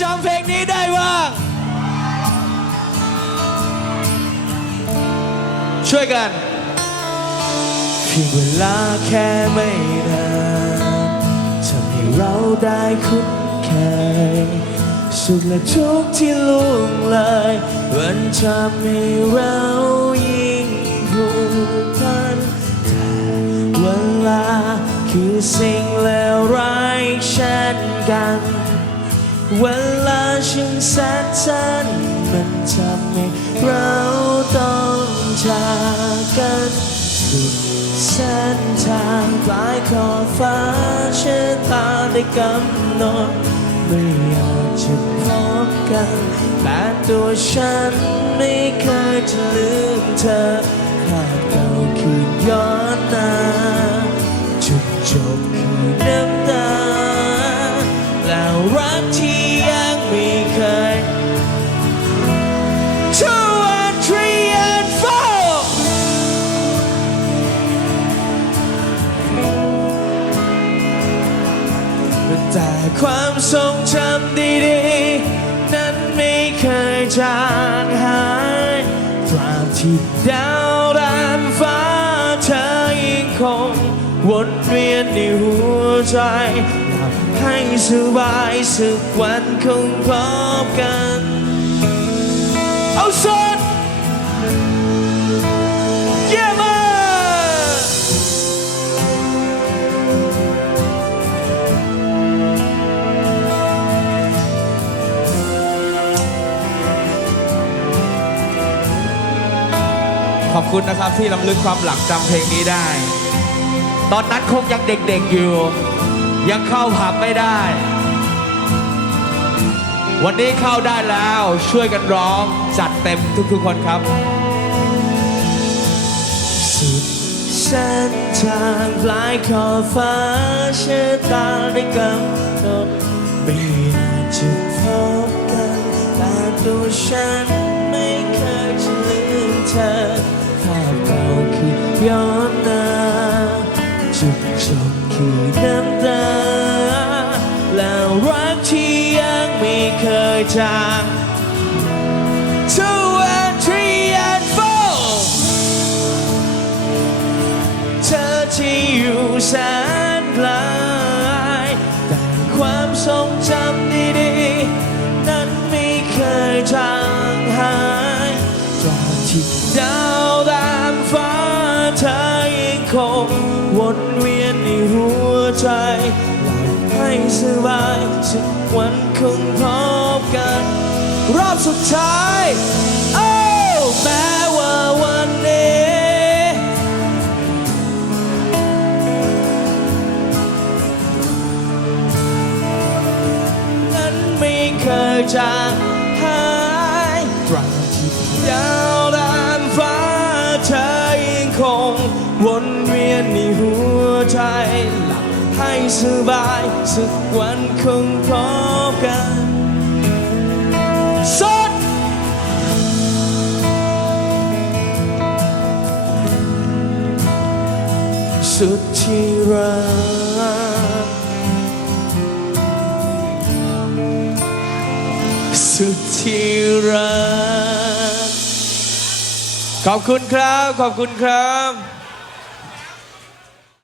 จำเพลงนี้ได้บ้าง ช่วยกันเพียงเวลาแค่ไม่นานทำให้เราได้คุ้นเคยสุขและทุกข์ที่ล่วงเลยมันทำให้เรายิ่งผูกพันแต่เวลาคือสิ่งเลวร้ายเช่นกัน เวลาช่างแสนสั้นมันทำให้เราต้องจากกันสุดเส้นทางปลายขอบฟ้าเชะตาได้กำหนดไม่อยากจะพบกัน แต่ตัวฉันไม่เคยจะลืมเธอภาพเก่าคืนย้อน แต่ความทรงจำดีๆ นั้นไม่เคยจางหายตราบที่ดาวดานฟ้าเธอยังคงวนเวียนในหัวใจหลับให้สบายสักวันคงพบกัน เอาสด ขอบคุณนะครับที่ลำลึกความหลังจำเพลงนี้ได้ ตอนนั้นคงยังเด็กๆอยู่ ยังเข้าผับไม่ได้ วันนี้เข้าได้แล้วช่วยกันร้องจัดเต็มทุกๆคนครับ สุดเส้นทางปลายขอบฟ้าเชะตาได้กำหนดไม่อากจะพบกันแต่ตัวฉัน ย้อนนาจุดจบคือน้ำตา แล้วรักที่ยังไม่เคยจาง Two and three and four เธอที่อยู่แสนไกลแต่ความทรงจำดีๆ นั้นไม่เคยจางหายตราบที่ดาว คงวนเวียนในหัวใจหลับให้สบายสักวันคงพบกัน รอบสุดท้ายโอ้แม้ว่าวันนี้นั้นไม่เคยจาง ให้สบายสักวันคงพบกันสดสุดที่รักสุดที่รักขอบคุณครับ ขอบคุณครับ